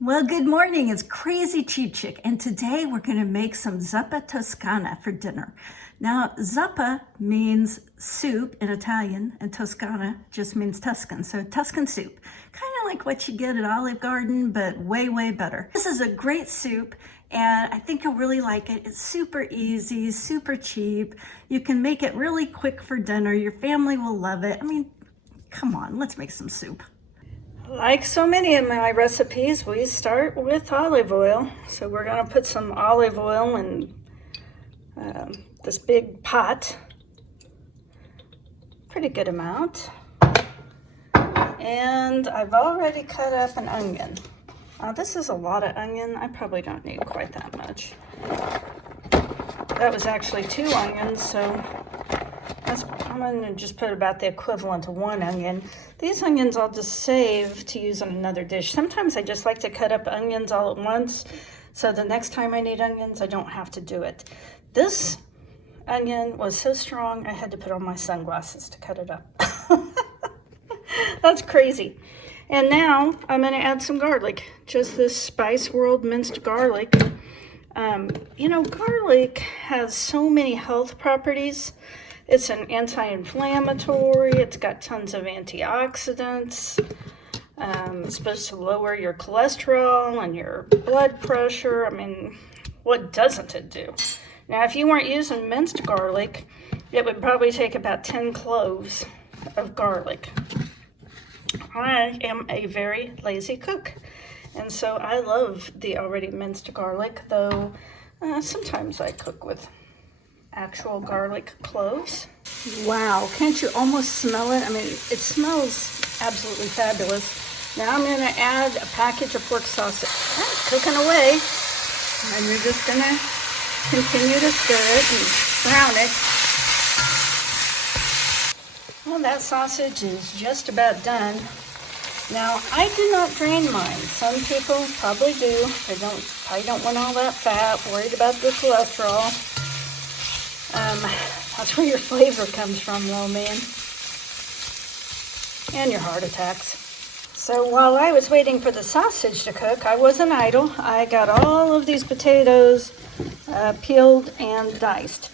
Well, good morning. It's Crazy Cheap Chick, and today we're going to make some zuppa toscana for dinner. Now, zuppa means soup in Italian, and Toscana just means Tuscan. So Tuscan soup, kind of like what you get at Olive Garden, but way, way better. This is a great soup, and I think you'll really like it. It's super easy, super cheap. You can make it really quick for dinner. Your family will love it. I mean, come on, let's make some soup. Like so many of my recipes, we start with olive oil. So we're going to put some olive oil in this big pot. Pretty good amount. And I've already cut up an onion. This is a lot of onion. I probably don't need quite that much. That was actually 2 onions, so I'm going to just put about the equivalent of 1 onion. These onions I'll just save to use on another dish. Sometimes I just like to cut up onions all at once, so the next time I need onions, I don't have to do it. This onion was so strong, I had to put on my sunglasses to cut it up. That's crazy. And now I'm going to add some garlic, just this Spice World minced garlic. Garlic has so many health properties. It's an anti-inflammatory, it's got tons of antioxidants, it's supposed to lower your cholesterol and your blood pressure. I mean, what doesn't it do? Now, if you weren't using minced garlic, it would probably take about 10 cloves of garlic. I am a very lazy cook, and so I love the already minced garlic, though sometimes I cook with actual garlic cloves. Wow, can't you almost smell it? I mean, it smells absolutely fabulous. Now I'm going to add a package of pork sausage. Cooking away, and we're just going to continue to stir it and brown it. Well, that sausage is just about done. Now, I do not drain mine. Some people probably do. I don't want all that fat, worried about the cholesterol. That's where your flavor comes from, though, man. And your heart attacks. So while I was waiting for the sausage to cook, I wasn't idle. I got all of these potatoes peeled and diced.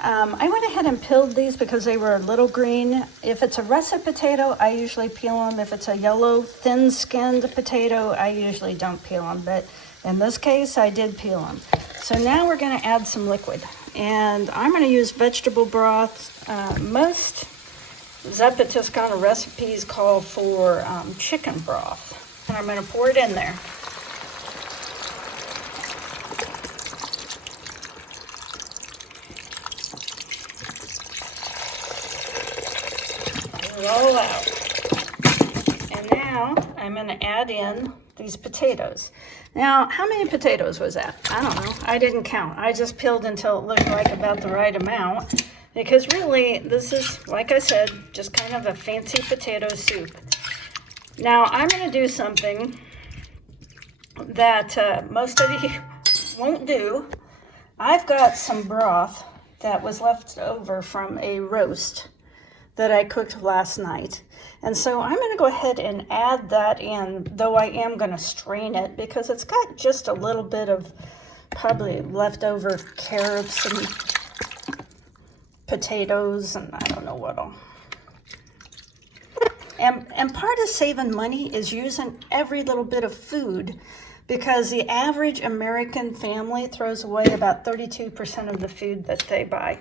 I went ahead and peeled these because they were a little green. If it's a russet potato, I usually peel them. If it's a yellow, thin-skinned potato, I usually don't peel them. But in this case, I did peel them. So now we're going to add some liquid. And I'm going to use vegetable broth. Most Zuppa Toscana recipes call for chicken broth. And I'm going to pour it in there. Roll out. And now I'm going to add in these potatoes. Now, how many potatoes was that? I don't know. I didn't count. I just peeled until it looked like about the right amount. Because really, this is, like I said, just kind of a fancy potato soup. Now, I'm going to do something that most of you won't do. I've got some broth that was left over from a roast that I cooked last night. And so I'm going to go ahead and add that in, though I am going to strain it because it's got just a little bit of probably leftover carrots and potatoes and I don't know what all. And part of saving money is using every little bit of food because the average American family throws away about 32% of the food that they buy.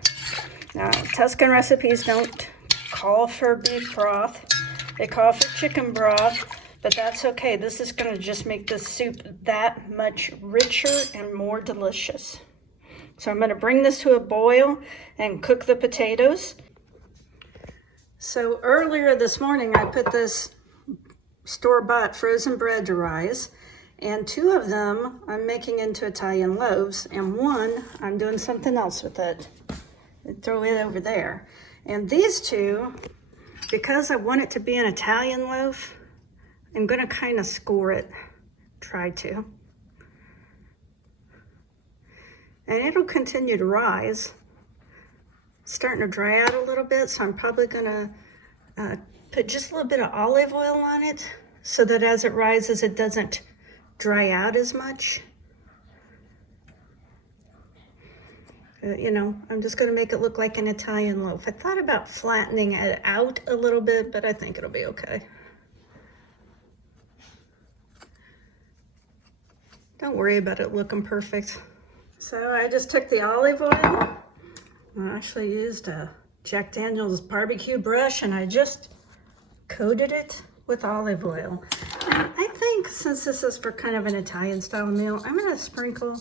Now, Tuscan recipes don't call for beef broth. They call for chicken broth, but that's okay. This is going to just make this soup that much richer and more delicious. So I'm going to bring this to a boil and cook the potatoes. So earlier this morning, I put this store-bought frozen bread to rise, and 2 of them I'm making into Italian loaves, and 1 I'm doing something else with it. Throw it over there. And these 2, because I want it to be an Italian loaf, I'm going to kind of score it, try to. And it'll continue to rise. It's starting to dry out a little bit, so I'm probably going to put just a little bit of olive oil on it so that as it rises, it doesn't dry out as much. You know, I'm just gonna make it look like an Italian loaf. I thought about flattening it out a little bit, but I think it'll be okay. Don't worry about it looking perfect. So I just took the olive oil. I actually used a Jack Daniel's barbecue brush and I just coated it with olive oil. I think since this is for kind of an Italian style meal, I'm gonna sprinkle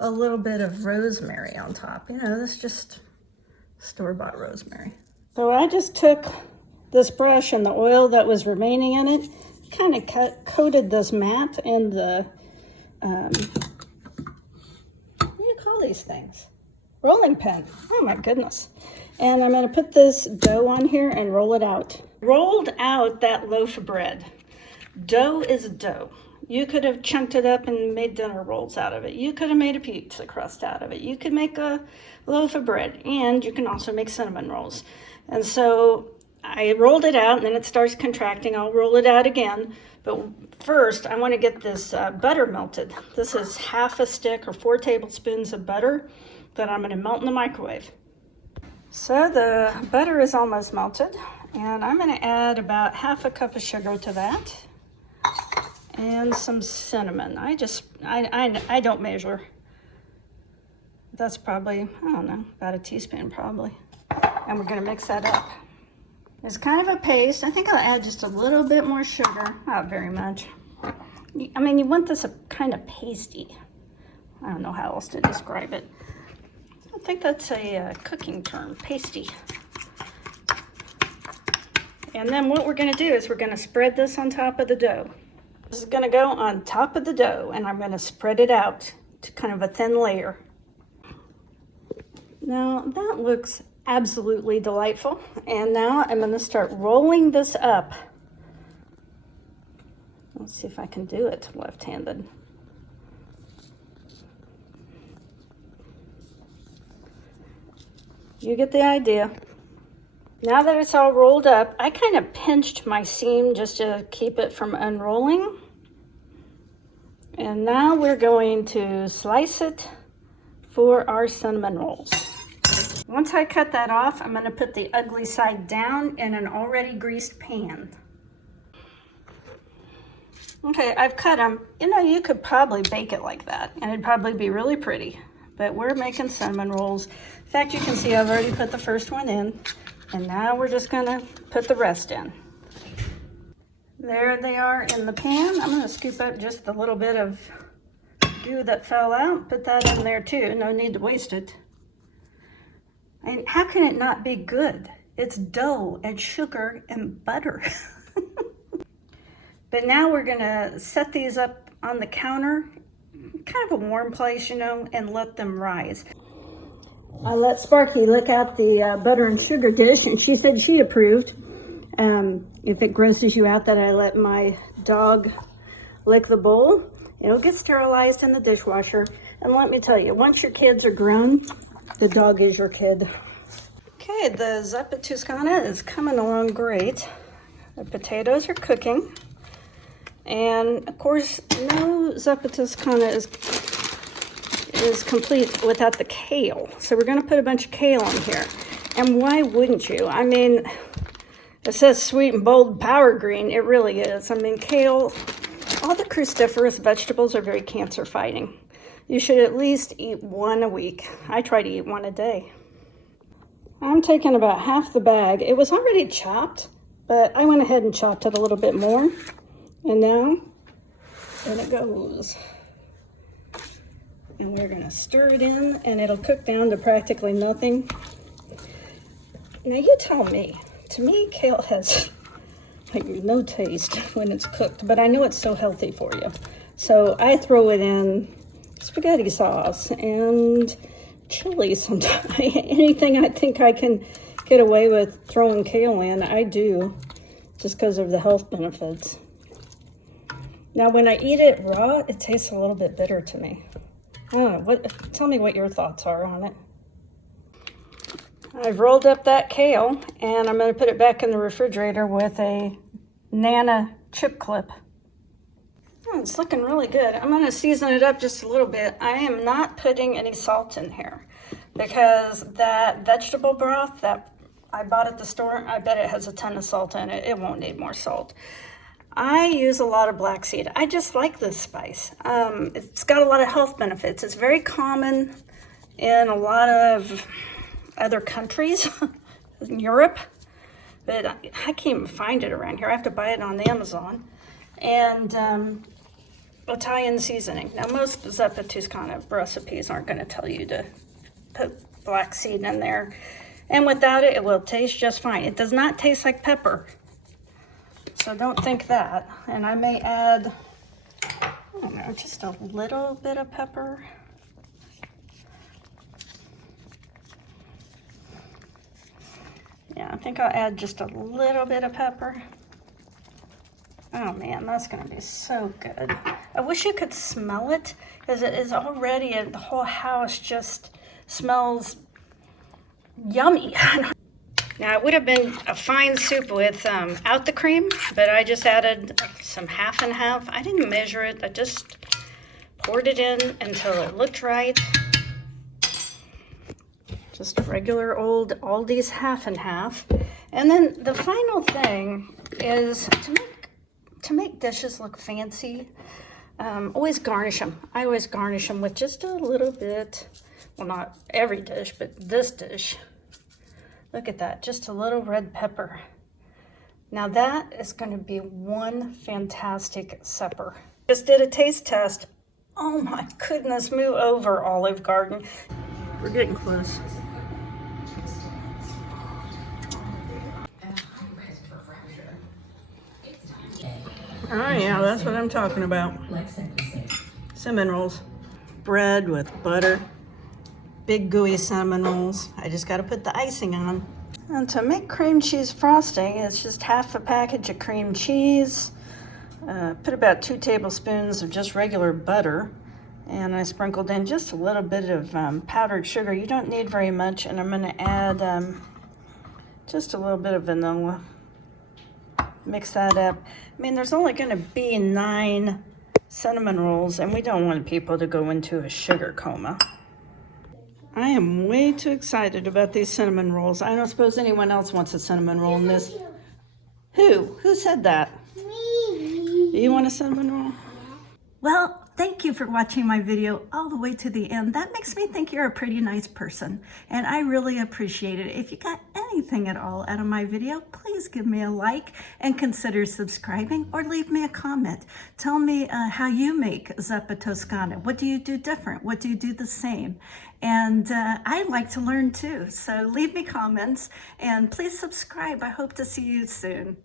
a little bit of rosemary on top. You know, this is just store-bought rosemary. So I just took this brush and the oil that was remaining in it, kind of coated this mat in the, what do you call these things? Rolling pin. Oh my goodness. And I'm gonna put this dough on here and roll it out. Rolled out that loaf of bread. Dough is dough. You could have chunked it up and made dinner rolls out of it. You could have made a pizza crust out of it. You could make a loaf of bread, and you can also make cinnamon rolls. And so I rolled it out, and then it starts contracting. I'll roll it out again. But first, I want to get this butter melted. This is half a stick or 4 tablespoons of butter that I'm going to melt in the microwave. So the butter is almost melted, and I'm going to add about half a cup of sugar to that. And some cinnamon. I don't measure. That's probably, I don't know, about a teaspoon probably. And we're gonna mix that up. It's kind of a paste. I think I'll add just a little bit more sugar, not very much. I mean, you want this kind of pasty. I don't know how else to describe it. I think that's a cooking term, pasty. And then what we're gonna do is we're gonna spread this on top of the dough. This is gonna go on top of the dough and I'm gonna spread it out to kind of a thin layer. Now that looks absolutely delightful. And now I'm gonna start rolling this up. Let's see if I can do it left-handed. You get the idea. Now that it's all rolled up, I kind of pinched my seam just to keep it from unrolling. And now we're going to slice it for our cinnamon rolls. Once I cut that off, I'm going to put the ugly side down in an already greased pan. Okay, I've cut them. You know, you could probably bake it like that, and it'd probably be really pretty. But we're making cinnamon rolls. In fact, you can see I've already put the first one in, and now we're just going to put the rest in. There they are in the pan. I'm going to scoop up just a little bit of goo that fell out. Put that in there too. No need to waste it. And how can it not be good? It's dough and sugar and butter. But now we're going to set these up on the counter, kind of a warm place, you know, and let them rise. I let Sparky lick out the butter and sugar dish, and she said she approved. If it grosses you out that I let my dog lick the bowl, it'll get sterilized in the dishwasher. And let me tell you, once your kids are grown, the dog is your kid. Okay, the Zuppa Toscana is coming along great. The potatoes are cooking. And of course, no Zuppa Toscana is complete without the kale. So we're gonna put a bunch of kale in here. And why wouldn't you? I mean, it says sweet and bold power green. It really is. I mean, kale, all the cruciferous vegetables are very cancer fighting. You should at least eat one a week. I try to eat one a day. I'm taking about half the bag. It was already chopped, but I went ahead and chopped it a little bit more. And now, in it goes. And we're gonna stir it in and it'll cook down to practically nothing. Now you tell me. To me, kale has like no taste when it's cooked, but I know it's so healthy for you. So I throw it in spaghetti sauce and chili sometimes. Anything I think I can get away with throwing kale in, I do, just because of the health benefits. Now, when I eat it raw, it tastes a little bit bitter to me. I don't know. Tell me what your thoughts are on it. I've rolled up that kale, and I'm going to put it back in the refrigerator with a Nana chip clip. It's looking really good. I'm going to season it up just a little bit. I am not putting any salt in here because that vegetable broth that I bought at the store, I bet it has a ton of salt in it. It won't need more salt. I use a lot of black seed. I just like this spice. It's got a lot of health benefits. It's very common in a lot of other countries in Europe, but I can't even find it around here. I have to buy it on Amazon. And Italian seasoning. Now, most Zuppa Toscana recipes aren't going to tell you to put black seed in there. And without it, it will taste just fine. It does not taste like pepper. So don't think that. And I may add, I don't know, just a little bit of pepper. Yeah, I think I'll add just a little bit of pepper. Oh man, that's gonna be so good. I wish you could smell it, because it is already, the whole house just smells yummy. Now it would have been a fine soup without the cream, but I just added some half and half. I didn't measure it, I just poured it in until it looked right. Just a regular old Aldi's half and half. And then the final thing is to make dishes look fancy, always garnish them. I always garnish them with just a little bit, well, not every dish, but this dish. Look at that, just a little red pepper. Now that is going to be one fantastic supper. Just did a taste test. Oh my goodness, move over, Olive Garden. We're getting close. Oh yeah, that's what I'm talking about. Cinnamon rolls. Bread with butter. Big gooey cinnamon rolls. I just got to put the icing on. And to make cream cheese frosting, it's just half a package of cream cheese. Put about 2 tablespoons of just regular butter. And I sprinkled in just a little bit of powdered sugar. You don't need very much. And I'm going to add just a little bit of vanilla. Mix that up. I mean, there's only going to be 9 cinnamon rolls, and we don't want people to go into a sugar coma. I am way too excited about these cinnamon rolls. I don't suppose anyone else wants a cinnamon roll in this. Who? Who said that? Me. Do you want a cinnamon roll? Well, thank you for watching my video all the way to the end. That makes me think you're a pretty nice person, and I really appreciate it. If you got anything at all out of my video, please give me a like and consider subscribing or leave me a comment. Tell me how you make Zuppa Toscana. What do you do different? What do you do the same? And I'd like to learn too. So leave me comments and please subscribe. I hope to see you soon.